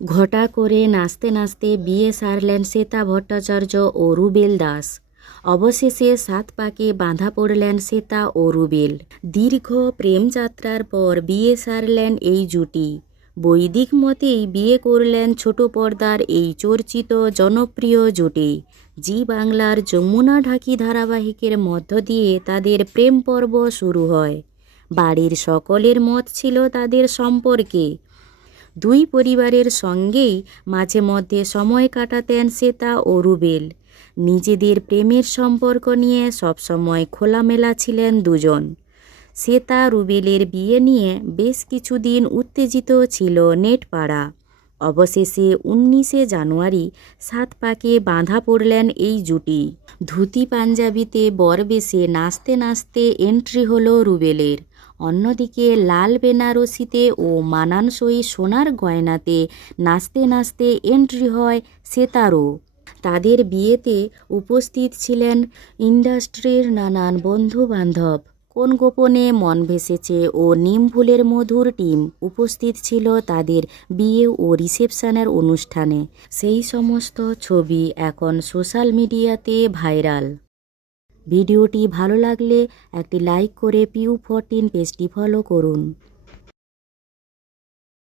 ঘটা করে নাচতে নাচতে বিয়ে সারলেন শ্বেতা ভট্টাচার্য ও রুবেল দাস। অবশেষে সাত পাকে বাঁধা পড়লেন শ্বেতা ও রুবেল দীর্ঘ প্রেমযাত্রার পর বিয়ে সারলেন এই জুটি। বৈদিক মতেই বিয়ে করলেন ছোট পর্দার এই চর্চিত জনপ্রিয় জুটি। জি বাংলার যমুনা ঢাকি ধারাবাহিকের মধ্য দিয়ে তাদের প্রেম পর্ব শুরু হয়। বাড়ির সকলের মত ছিল তাদের সম্পর্কে। দুই পরিবারের সঙ্গেই মাঝে মধ্যে সময় কাটাতেন শ্বেতা ও রুবেল। নিজেদের প্রেমের সম্পর্ক নিয়ে সবসময় খোলামেলা ছিলেন দুজন। শ্বেতা রুবেলের বিয়ে নিয়ে বেশ কিছুদিন উত্তেজিত ছিল নেটপাড়া। অবশেষে উনিশে জানুয়ারি সাত পাকে বাঁধা পড়লেন এই জুটি। ধুতি পাঞ্জাবিতে বরবেশে নাচতে নাচতে এন্ট্রি হলো রুবেলের। অন্যদিকে লাল বেনারসিতে ও মানানসই সোনার গয়নাতে নাচতে নাচতে এন্ট্রি হয় শ্বেতারও তাদের বিয়েতে উপস্থিত ছিলেন ইন্ডাস্ট্রির নানান বন্ধু বান্ধব কোন গোপনে মন ভেসেছে ও নিম ফুলের মধুর টিম উপস্থিত ছিল তাদের বিয়ে ও রিসেপশনের অনুষ্ঠানে। সেই সমস্ত ছবি এখন সোশ্যাল মিডিয়াতে ভাইরাল। ভিডিওটি ভালো লাগলে একটি লাইক করে পিউ ফোরটিন পেজটি ফলো করুন।